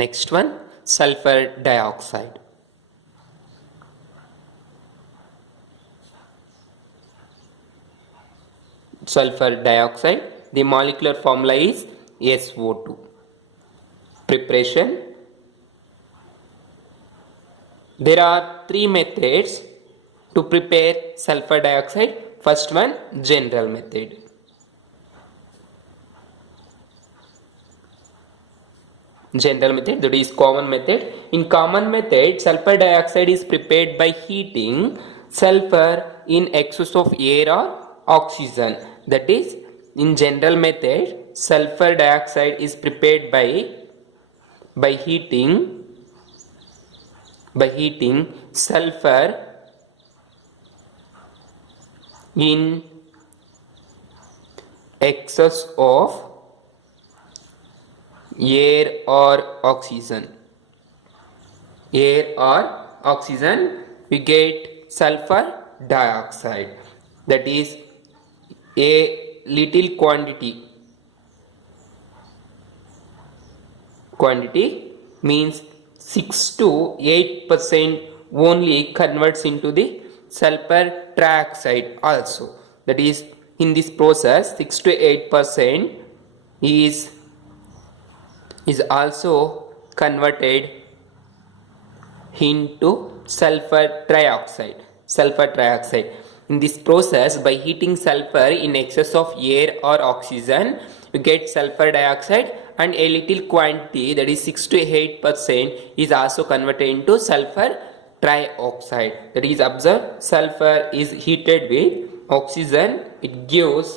Next one, sulfur dioxide. Sulfur dioxide, the molecular formula is SO2. Preparation. There are three methods to prepare sulfur dioxide. First one, general method. General method, that is common method. In common method, sulfur dioxide is prepared by heating sulfur in excess of air or oxygen. That is, in general method, sulfur dioxide is prepared by heating sulfur in excess of air or oxygen. We get sulfur dioxide. That is a little quantity means 6 to 8% only converts into the sulfur trioxide also. That is, in this process 6 to 8% is also converted into sulfur trioxide. In this process, by heating sulfur in excess of air or oxygen, you get sulfur dioxide, and a little quantity, that is 6 to 8%, is also converted into sulfur trioxide. That is, observe, sulfur is heated with oxygen. It gives,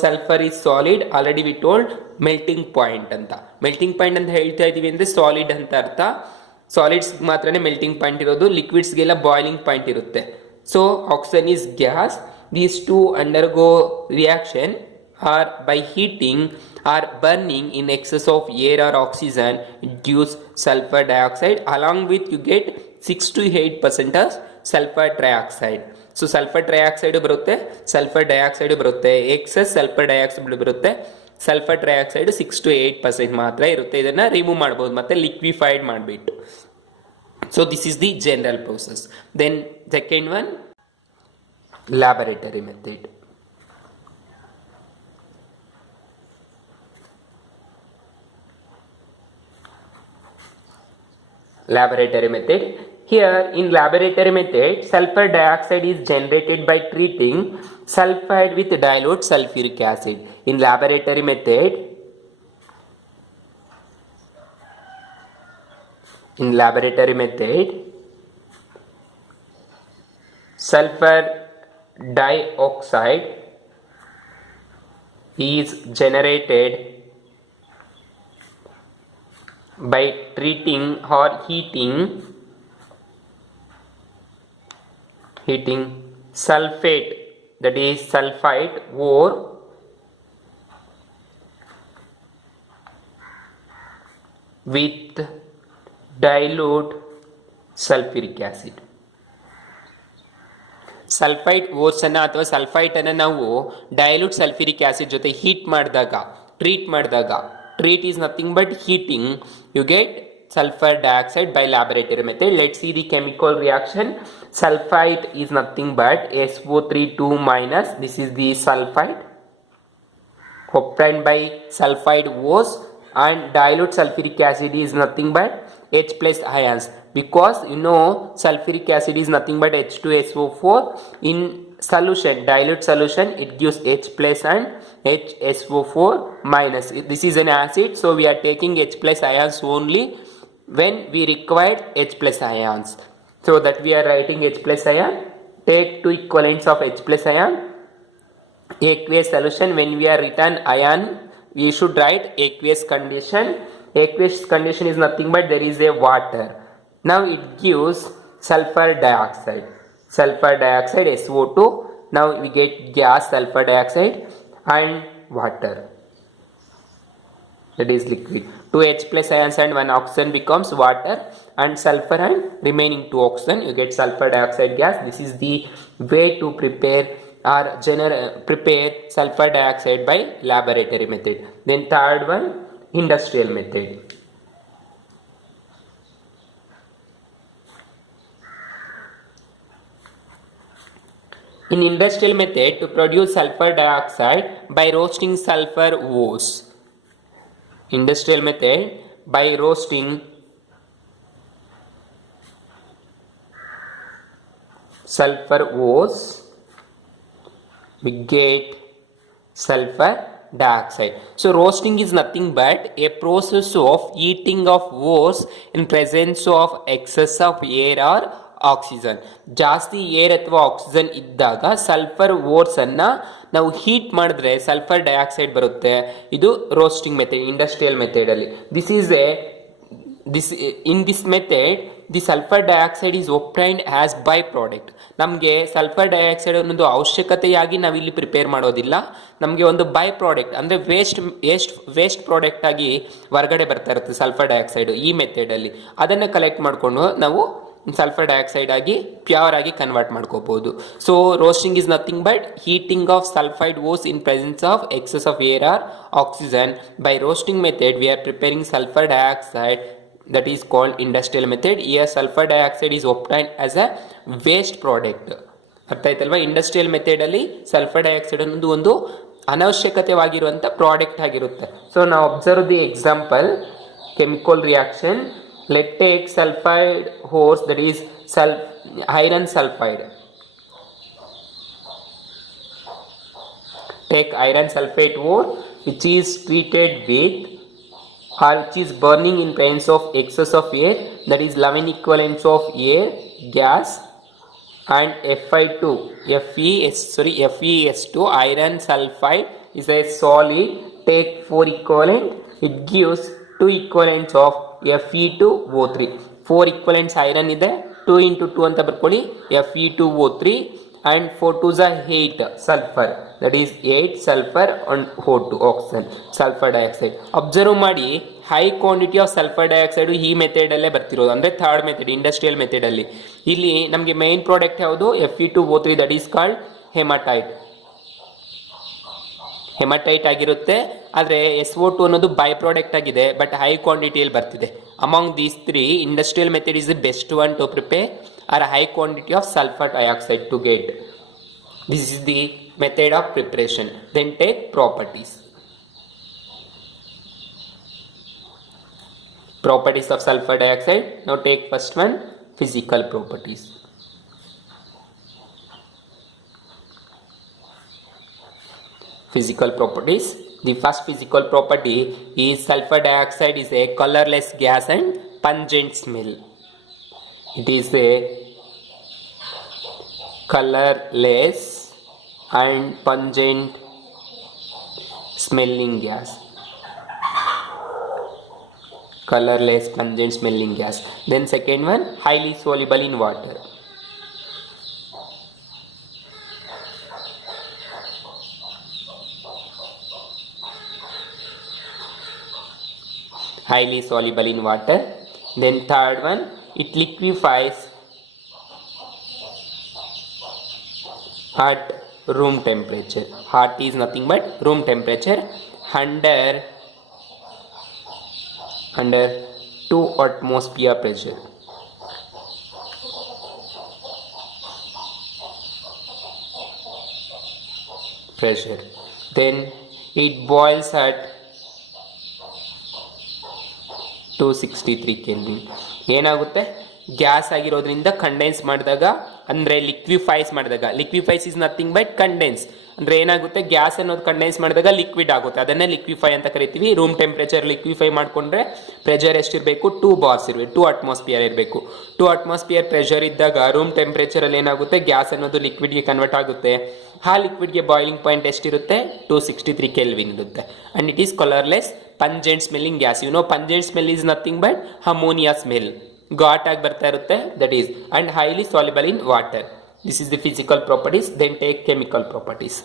sulfur is solid. Already we told melting point anta ಹೇಳ್ತಾ ಇದೀವಿ ಅಂದ್ರೆ solid ಅಂತ ಅರ್ಥ. Solids ಮಾತ್ರನೇ melting point ಇರೋದು, ಲಿಕ್ವಿಡ್ಸ್ಗೆಲ್ಲ boiling point ಇರುತ್ತೆ. So oxygen is gas. These two undergo reaction or by heating or burning in excess of air or oxygen, it gives sulfur dioxide. Along with you get 6 to 8% of sulfur trioxide. So sulfur trioxide ಬರುತ್ತೆ, sulfur dioxide ಬರುತ್ತೆ, excess sulfur dioxide ಬರುತ್ತೆ. Sulphur trioxide 6 to 8% ಮಾತ್ರ ಇರುತ್ತೆ. ಇದನ್ನ remove ಮಾಡಬಹುದು ಮತ್ತೆ liquefied ಮಾಡಿಬಿಟ್ಟು. So this is the general process. Then second one, laboratory method. Laboratory method. Here in laboratory method, sulfur dioxide is generated by treating sulfide with dilute sulfuric acid. In laboratory method, sulfur dioxide is generated by treating or heating sulfate, that is sulfite ore with dilute sulfuric acid. Sulphite ಓರ್ಸನ್ನು ಅಥವಾ ಸಲ್ಫೈಟನ್ನು ನಾವು dilute sulphuric acid ಜೊತೆ treat ಮಾಡಿದಾಗ treat is nothing but heating, you get sulfur dioxide by laboratory method. Let's see the chemical reaction. Sulfite is nothing but SO32 minus, this is the sulfite obtained by sulfide O's, and dilute sulfuric acid is nothing but H plus ions, because sulfuric acid is nothing but H2SO4. In solution, dilute solution, it gives H plus and HSO4 minus. This is an acid, so we are taking H plus ions only when we required H plus ions. So that we are writing H plus ion, take two equivalents of H plus ion. Aqueous solution, when we are written ion, we should write aqueous condition. Aqueous condition is nothing but there is a water. Now it gives sulfur dioxide SO2. Now we get gas sulfur dioxide and water, that is liquid. 2 H plus ions and 1 oxygen becomes water, and sulfur and remaining 2 oxygen, you get sulfur dioxide gas. This is the way to prepare sulfur dioxide by laboratory method. Then third one, industrial method. In industrial method, to produce sulfur dioxide by roasting sulfur ores. Industrial method, by roasting sulfur ores, we get sulfur dioxide. So roasting is nothing but a process of heating of ores in presence of excess of air or oxygen. ಜಾಸ್ತಿ air ಅಥವಾ oxygen ಇದ್ದಾಗ sulphur ಓರ್ಸ್ ಅನ್ನ ನಾವು heat ಮಾಡಿದ್ರೆ sulphur dioxide ಬರುತ್ತೆ. ಇದು roasting method, industrial method ಅಲ್ಲಿ. In this method the sulfur dioxide is obtained as by product. ನಮಗೆ ಸಲ್ಫರ್ ಡೈಆಕ್ಸೈಡ್ ಅನ್ನೋದು ಅವಶ್ಯಕತೆಯಾಗಿ ನಾವಿಲ್ಲಿ ಪ್ರಿಪೇರ್ ಮಾಡೋದಿಲ್ಲ, ನಮಗೆ ಒಂದು ಬೈ ಪ್ರಾಡಕ್ಟ್ ಅಂದರೆ ವೇಸ್ಟ್ ಪ್ರಾಡಕ್ಟ್ ಆಗಿ ಹೊರಗಡೆ ಬರ್ತಾ ಇರುತ್ತೆ ಸಲ್ಫರ್ ಡೈಆಕ್ಸೈಡ್ ಈ ಮೆಥಡಲ್ಲಿ. ಅದನ್ನು ಕಲೆಕ್ಟ್ ಮಾಡಿಕೊಂಡು ನಾವು ಸಲ್ಫರ್ ಡೈಆಕ್ಸೈಡ್ ಆಗಿ ಪ್ಯೂರ್ ಆಗಿ ಕನ್ವರ್ಟ್ ಮಾಡ್ಕೋಬಹುದು. So roasting is nothing but heating of sulphide ores in presence of excess of air or oxygen. By roasting method we are preparing sulfur dioxide, that is called industrial method. Here sulfur dioxide is obtained as a waste product. ಅರ್ಥ ಆಯ್ತಲ್ವಾ? Industrial method ಅಲ್ಲಿ sulphur dioxide ಅನ್ನೋದು ಒಂದು ಅನವಶ್ಯಕತೆವಾಗಿರುವಂಥ product ಆಗಿರುತ್ತೆ. So ನಾವು observe the example chemical reaction. Let take sulphide ores, that is iron sulfide. Take iron sulfate ore which is treated with or which is burning in presence of excess of air, that is 11 equivalents of air gas and FeS2 iron sulfide is a solid. Take 4 equivalent, it gives 2 equivalents of Fe2O3. 4 equivalents iron ಇದೆ, 2 into 2 ಅಂತ ಬರ್ಕೊಳ್ಳಿ, Fe2O3 and 4 2s are 8 sulfur, that is 8 sulfur and O2 oxygen, sulfur dioxide. Observe ಮಾಡಿ, high quantity of sulphur dioxide ಈ method ಅಲ್ಲೇ ಬರ್ತಿರೋದು, ಅಂದರೆ third method industrial method ಅಲ್ಲಿ. ಇಲ್ಲಿ ನಮಗೆ ಮೈನ್ ಪ್ರಾಡಕ್ಟ್ ಯಾವುದು? Fe2O3, that is called haematite ಆಗಿರುತ್ತೆ. ಆದರೆ SO2 ಅನ್ನೋದು ಬೈ ಪ್ರಾಡಕ್ಟ್ ಆಗಿದೆ, ಬಟ್ ಹೈ ಕ್ವಾಂಟಿಟಿಯಲ್ಲಿ ಬರ್ತಿದೆ. Among these 3 industrial method is the best one to prepare or a high quantity of sulfur dioxide to get. This is the method of preparation. Then take properties. Properties of sulfur dioxide. Now take first one, physical properties. Physical properties. The first physical property is sulfur dioxide is a colorless gas and pungent smell. It is a colorless and pungent smelling gas. Colorless, pungent smelling gas. Then second one, highly soluble in water. Highly soluble in water. Then third one, it liquefies at room temperature. Hot is nothing but room temperature under 2 atmosphere pressure. Then it boils at 263 kelvin. ಏನಾಗುತ್ತೆ? Gas ಆಗಿರೋದ್ರಿಂದ condense ಮಾಡಿದಾಗ, ಅಂದರೆ ಲಿಕ್ವಿಫೈಸ್ is nothing but condense. ಅಂದರೆ ಏನಾಗುತ್ತೆ? Gas ಅನ್ನೋದು condense ಮಾಡಿದಾಗ liquid ಆಗುತ್ತೆ, ಅದನ್ನೇ ಲಿಕ್ವಿಫೈ ಅಂತ ಕರಿತೀವಿ. ರೂಮ್ ಟೆಂಪ್ರೇಚರ್ ಲಿಕ್ವಿಫೈ ಮಾಡಿಕೊಂಡ್ರೆ ಪ್ರೆಷರ್ ಎಷ್ಟಿರಬೇಕು? 2 bars ಇರಬೇಕು, 2 atmosphere ಇರಬೇಕು. 2 atmosphere ಪ್ರೆಷರ್ ಇದ್ದಾಗ ರೂಮ್ ಟೆಂಪ್ರೇಚರಲ್ಲಿ ಏನಾಗುತ್ತೆ? ಗ್ಯಾಸ್ ಅನ್ನೋದು ಲಿಕ್ವಿಡ್ಗೆ ಕನ್ವರ್ಟ್ ಆಗುತ್ತೆ. ಆ ಲಿಕ್ವಿಡ್ಗೆ ಬಾಯ್ಲಿಂಗ್ ಪಾಯಿಂಟ್ ಎಷ್ಟಿರುತ್ತೆ? 263 ಕೆಲ್ವಿನ್ ಇರುತ್ತೆ. And it is colourless pungent smelling gas. You know, pungent smell is nothing but ammonia smell. Ghat ಆಗಿ ಬರ್ತಾ ಇರುತ್ತೆ, that is, and highly soluble in water. This is the physical properties. Then take chemical properties.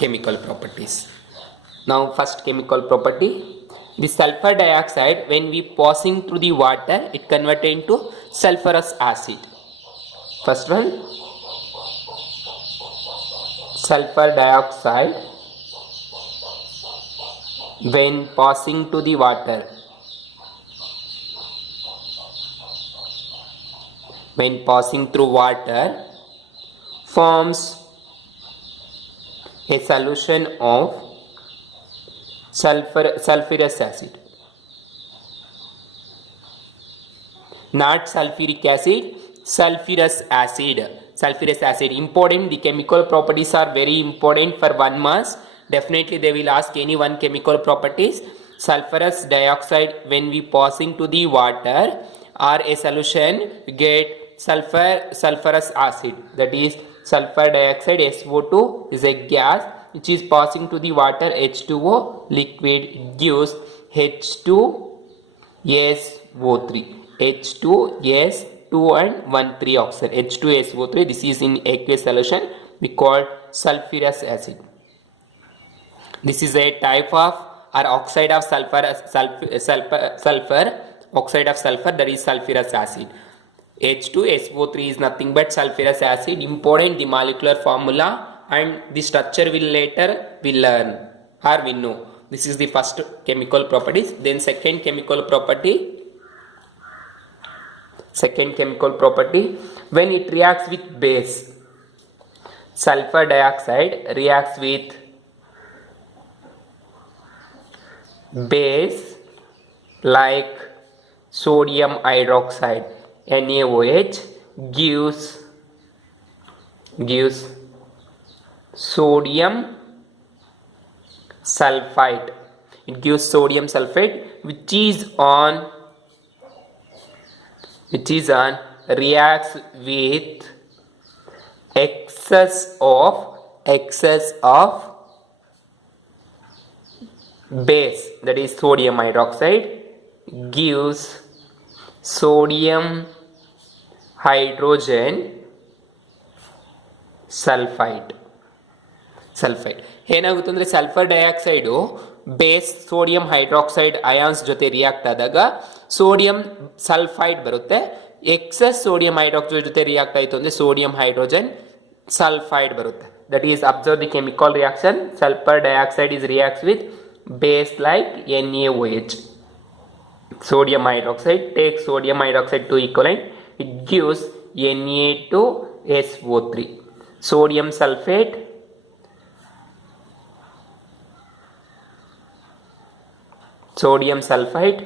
Chemical properties. Now first chemical property, the sulfur dioxide when we passing through the water, it converted into sulfurous acid. First one, sulfur dioxide when passing to the water, when passing through water forms a solution of sulfurous acid. Not sulfuric acid, sulfurous acid. Sulfurous acid important. The chemical properties are very important for 1 mass. Definitely they will ask any one chemical properties. Sulfurous dioxide, when we passing to the water or a solution, we get sulfurous acid, that is sulfur dioxide. SO2 is a gas which is passing to the water. H2O liquid gives H2SO3. H2S2 and 1,3 oxide. H2SO3. This is in aqueous solution. We call sulfurous acid. This is a type of or oxide of sulfur. Oxide of sulfur, that is sulfurous acid. H2SO3 is nothing but sulfurous acid. Important the molecular formula and the structure will later we learn or we know. This is the first chemical properties. Then second chemical property, when it reacts with base, sulfur dioxide reacts with base like sodium hydroxide, NaOH, gives sodium sulfite. It gives sodium sulfate which is on reacts with excess of base, that is sodium hydroxide, gives sodium hydrogen sulfite. ಏನಾಗುತ್ತೆ ಅಂದರೆ sulphur dioxide base sodium hydroxide ions ಜೊತೆ react ಆದಾಗ sodium sulphide ಬರುತ್ತೆ. Excess sodium hydroxide ಜೊತೆ react ಆಯಿತು ಅಂದರೆ sodium hydrogen sulphide ಬರುತ್ತೆ. That is observe the chemical reaction. Sulphur dioxide is reacts with base like NaOH. Sodium hydroxide, take sodium hydroxide to equivalent, it gives Na2SO3. Sodium sulfate, sodium sulfite,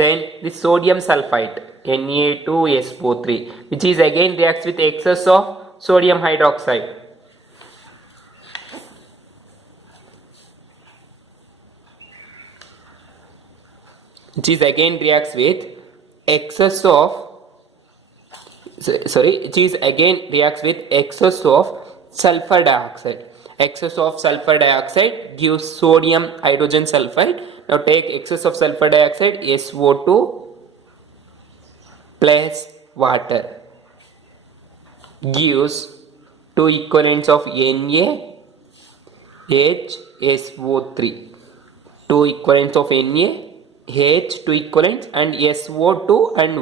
then this sodium sulfite Na2SO3 which is again reacts with excess of sodium hydroxide. Which is again reacts with excess of sulfur dioxide. Excess of sulfur dioxide gives sodium hydrogen sulfide. Now take excess of sulfur dioxide, SO2 plus water, gives 2 equivalents of NaHSO3. 2 equivalents of NaH, 2 equivalents, and SO2 and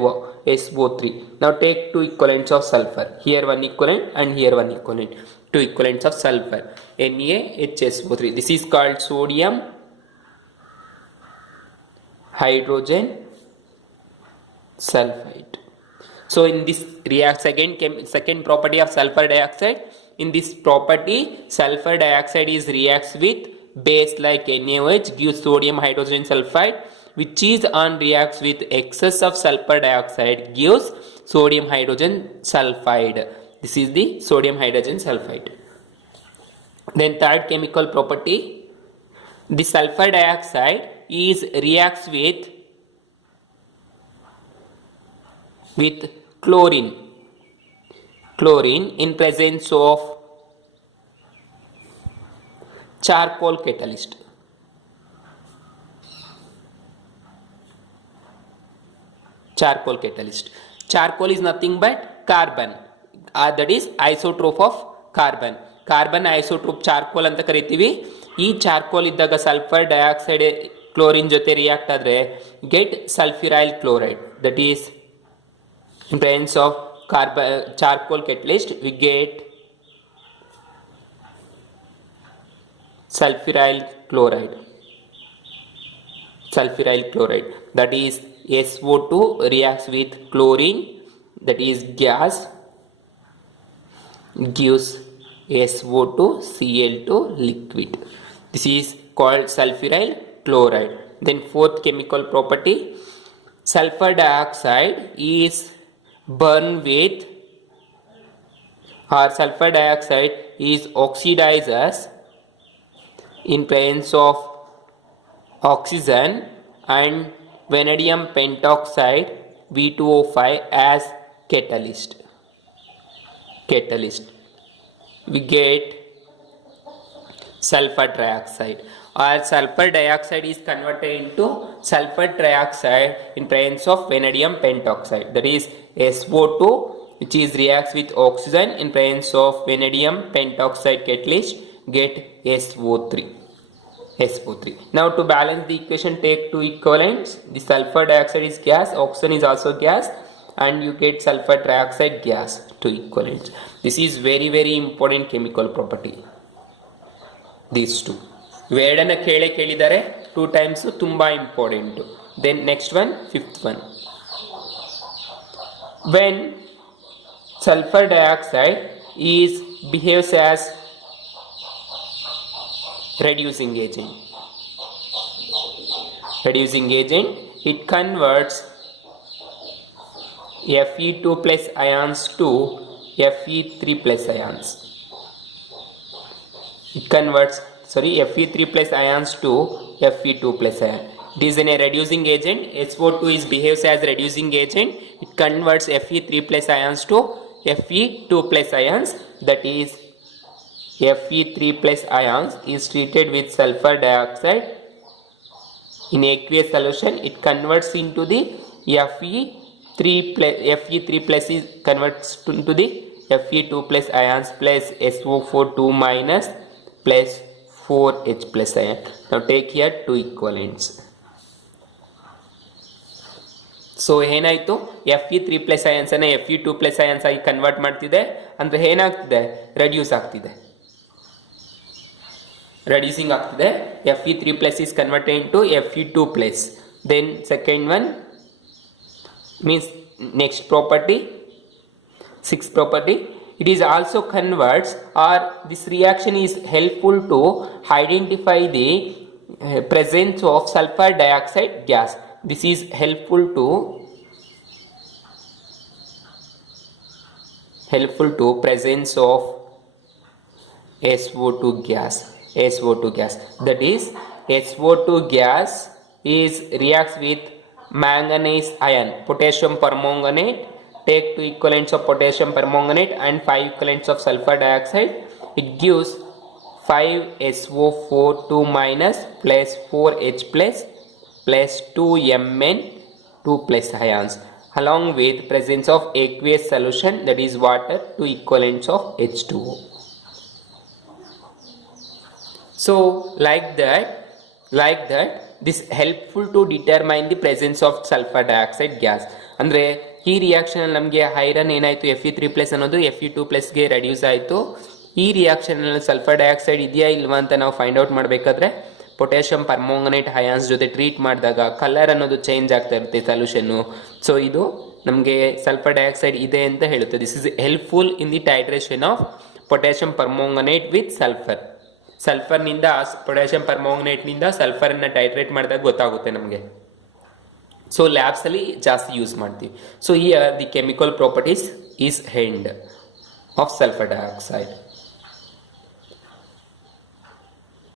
SO3. Now take 2 equivalents of sulfur. Here 1 equivalent and here 1 equivalent. 2 equivalents of sulfur. NaHSO3. This is called sodium hydrogen sulfide. So in this reacts again second property of sulfur dioxide. In this property, sulfur dioxide is reacts with base like NaOH, gives sodium hydrogen sulfide, which is on reacts with excess of sulfur dioxide, gives sodium hydrogen sulfide. This is the sodium hydrogen sulfide. Then third chemical property, the sulfur dioxide is reacts with chlorine in presence of charcoal catalyst. Charcoal is nothing but carbon. That is isotope of carbon. Carbon isotope charcoal ಅಂತ ಕರಿತೀವಿ. ಈ charcoal ಇದ್ದಾಗ sulphur dioxide chlorine ಜೊತೆ react ಆದರೆ get sulphuryl chloride. That is in presence of charcoal catalyst we get sulfuryl chloride. That is SO2 reacts with chlorine that is gas, gives SO2 Cl2 liquid. This is called sulfuryl chloride. Then fourth chemical property, sulfur dioxide is burned with, or sulfur dioxide is oxidizes in presence of oxygen and vanadium pentoxide V2O5 as catalyst. We get sulfur trioxide, or sulfur dioxide is converted into sulfur trioxide in presence of vanadium pentoxide, that is SO2, which is reacts with oxygen in presence of vanadium pentoxide catalyst, get SO3. Now to balance the equation, take two equivalents. The sulfur dioxide is gas, oxygen is also gas, and you get sulfur trioxide gas, two equivalents. This is very very important chemical property. These two ವೇಡನ ಕೇಳಿದ್ದಾರೆ 2 times, ತುಂಬಾ important. Then next one, fifth one, when sulfur dioxide is behaves as reducing agent, it converts Fe2 plus ions to Fe3 plus ions. Fe3 plus ions to Fe2 plus ion. It is in a reducing agent. SO2 is behaves as reducing agent. It converts Fe3 plus ions to Fe2 plus ions. That is Fe3 plus ions is treated with sulfur dioxide in aqueous solution. It converts into the Fe3 plus is converts into the Fe2 plus ions plus SO4 2 minus plus 4H plus ion. Now take here two equivalents. So ಏನಾಯಿತು, Fe3 plus ಅಯಾನ್ಸನ್ನು Fe2 plus ions ಆಗಿ convert ಮಾಡ್ತಿದೆ, ಅಂದರೆ ಏನಾಗ್ತಿದೆ, reducing ಆಗ್ತಿದೆ. Fe3 plus is converted into Fe2 plus. Then second one means next property, sixth property, it is also converts, or this reaction is helpful to identify the presence of sulfur dioxide gas. This is helpful to presence of SO2 gas. That is SO2 gas is reacts with manganese ion, potassium permanganate. Take two equivalents of potassium permanganate and 5 equivalents of sulfur dioxide. It gives 5SO4 2 minus plus 4H plus 2Mn 2 plus ions, along with presence of aqueous solution, that is water, 2 equivalents of H2O. So like that this helpful to determine the presence of sulfur dioxide gas. ಅಂದರೆ ಈ reaction ನಮಗೆ iron ಏನಾಯಿತು, Fe3 plus ಅನ್ನೋದು Fe2 ಪ್ಲಸ್ಗೆ reduce ಆಯಿತು. ಈ ರಿಯಾಕ್ಷನಲ್ಲಿ sulphur dioxide ಇದೆಯಾ ಇಲ್ವಾ ಅಂತ ನಾವು ಫೈಂಡ್ ಔಟ್ ಮಾಡಬೇಕಾದ್ರೆ ಪೊಟ್ಯಾಷಿಯಂ ಪರ್ಮಾಂಗನೇಟ್ ಅಯಾನ್ಸ್ ಜೊತೆ ಟ್ರೀಟ್ ಮಾಡಿದಾಗ ಕಲರ್ ಅನ್ನೋದು ಚೇಂಜ್ ಆಗ್ತಾ ಇರುತ್ತೆ ಸೊಲ್ಯೂಷನ್ನು. ಸೊ ಇದು ನಮಗೆ ಸಲ್ಫರ್ ಡೈಆಕ್ಸೈಡ್ ಇದೆ ಅಂತ ಹೇಳುತ್ತೆ. This is helpful in the titration of potassium permanganate with sulphur. ಸಲ್ಫರ್ನಿಂದ ಪೊಟ್ಯಾಷಿಯಂ ಪರ್ಮಾಂಗನೇಟ್ನಿಂದ ಸಲ್ಫರನ್ನು ಟೈಟ್ರೇಟ್ ಮಾಡಿದಾಗ ಗೊತ್ತಾಗುತ್ತೆ ನಮಗೆ. ಸೊ ಲ್ಯಾಬ್ಸಲ್ಲಿ ಜಾಸ್ತಿ ಯೂಸ್ ಮಾಡ್ತೀವಿ. So here the chemical properties is end of sulphur dioxide.